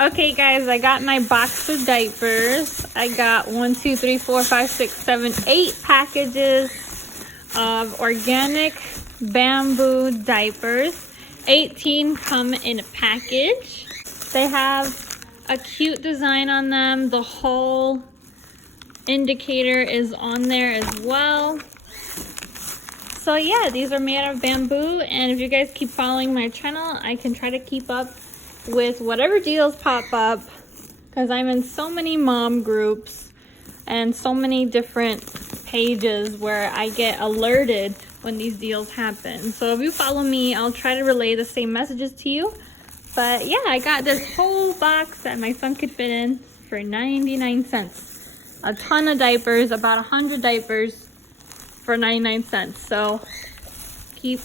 Okay guys, I got my box of diapers. I got 1, 2, 3, 4, 5, 6, 7, 8 packages of organic bamboo diapers. 18 come in a package. They have a cute design on them. The whole indicator is on there as well. So yeah, these are made out of bamboo, and if you guys keep following my channel, I can try to keep up with whatever deals pop up, because I'm in so many mom groups and so many different pages where I get alerted when these deals happen. So if you follow me, I'll try to relay the same messages to you. But yeah, I got this whole box that my son could fit in for 99 cents. A ton of diapers, about 100 diapers for 99 cents. So keep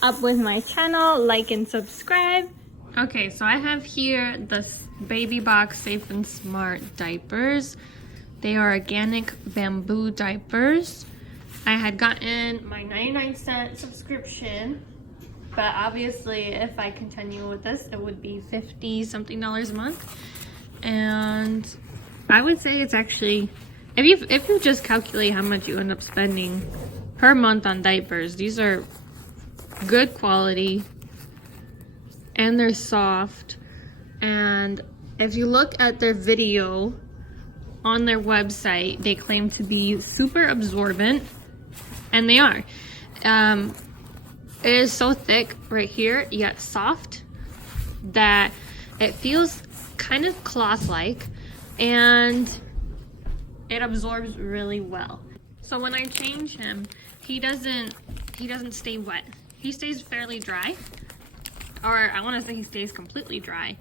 up with my channel, like and subscribe. Okay, so I have here the Baby Box Safe and Smart diapers. They are organic bamboo diapers. I had gotten my 99-cent subscription, but obviously if I continue with this, it would be $50-something a month. And I would say it's actually, if you just calculate how much you end up spending per month on diapers, these are good quality and they're soft. And if you look at their video on their website, they claim to be super absorbent, and they are. It is so thick right here, yet soft, that it feels kind of cloth-like, and it absorbs really well. So when I change him, he doesn't stay wet. He stays fairly dry, or I want to say he stays completely dry,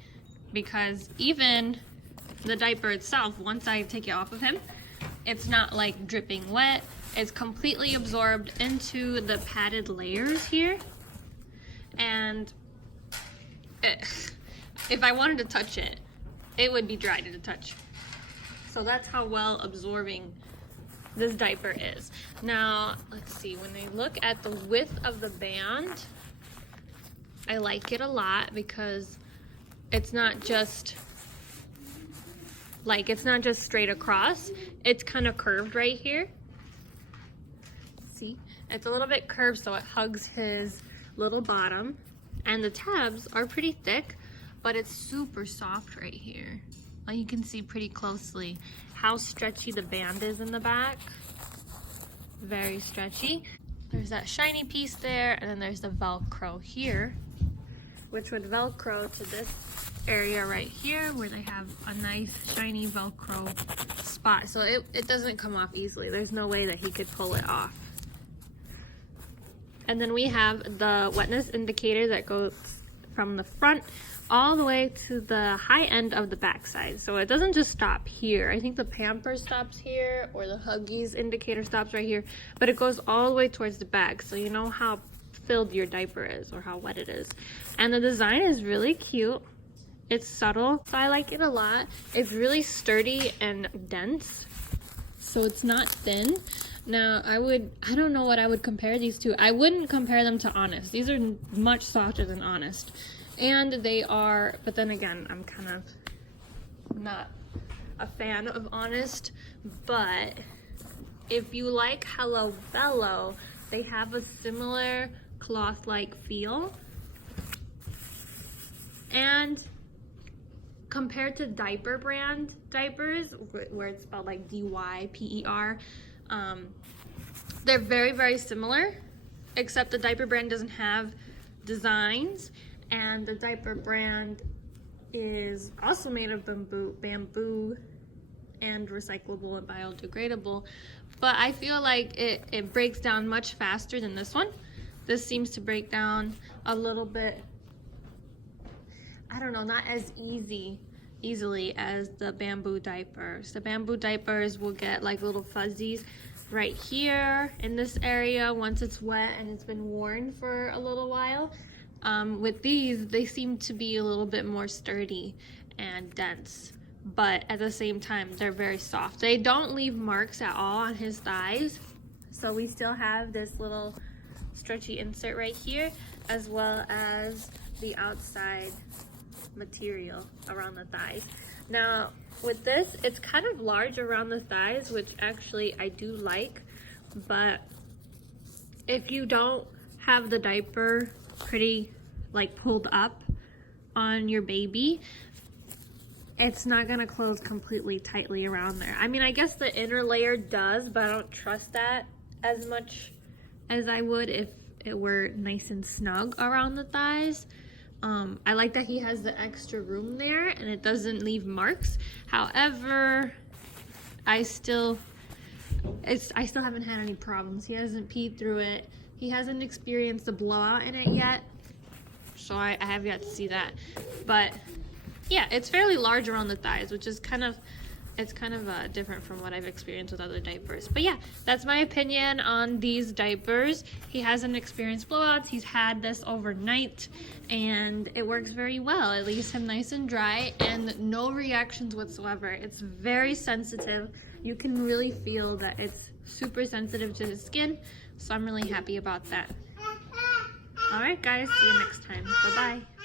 because even the diaper itself, once I take it off of him, it's not like dripping wet. It's completely absorbed into the padded layers here. And if I wanted to touch it, it would be dry to the touch. So that's how well absorbing this diaper is. Now, let's see, when I look at the width of the band, I like it a lot because it's not just straight across. It's kind of curved right here. See, it's a little bit curved, so it hugs his little bottom. And the tabs are pretty thick, but it's super soft right here. Like you can see pretty closely how stretchy the band is in the back. Very stretchy. There's that shiny piece there, and then there's the Velcro here, which would Velcro to this area right here where they have a nice shiny Velcro spot. So it doesn't come off easily. There's no way that he could pull it off. And then we have the wetness indicator that goes from the front all the way to the high end of the backside. So it doesn't just stop here. I think the Pampers stops here, or the Huggies indicator stops right here, but it goes all the way towards the back, so you know how filled your diaper is or how wet it is. And the design is really cute. It's subtle, so I like it a lot. It's really sturdy and dense, so it's not thin. Now I don't know what I would compare these to. I wouldn't compare them to Honest. These are much softer than Honest, and they are, but then again, I'm kind of not a fan of Honest. But if you like Hello Bello, they have a similar cloth-like feel. And compared to diaper brand diapers, where it's spelled like D-Y-P-E-R, they're very, very similar, except the diaper brand doesn't have designs, and the diaper brand is also made of bamboo and recyclable and biodegradable. But I feel like it breaks down much faster than this one. This seems to break down a little bit, I don't know, not as easily as the bamboo diapers. The bamboo diapers will get like little fuzzies right here in this area once it's wet and it's been worn for a little while. With these, they seem to be a little bit more sturdy and dense, but at the same time, they're very soft. They don't leave marks at all on his thighs, so we still have this little stretchy insert right here, as well as the outside material around the thighs. Now with this, it's kind of large around the thighs, which actually I do like, but if you don't have the diaper pretty like pulled up on your baby, it's not gonna close completely tightly around there. I mean, I guess the inner layer does, but I don't trust that as much as I would if it were nice and snug around the thighs. I like that he has the extra room there and it doesn't leave marks. However, I still haven't had any problems. He hasn't peed through it. He hasn't experienced a blowout in it yet, so I have yet to see that. But yeah, it's fairly large around the thighs, which is kind of different from what I've experienced with other diapers. But yeah, that's my opinion on these diapers. He hasn't experienced blowouts. He's had this overnight and it works very well. It leaves him nice and dry and no reactions whatsoever. It's very sensitive. You can really feel that it's super sensitive to his skin, so I'm really happy about that. All right guys, see you next time. Bye-bye.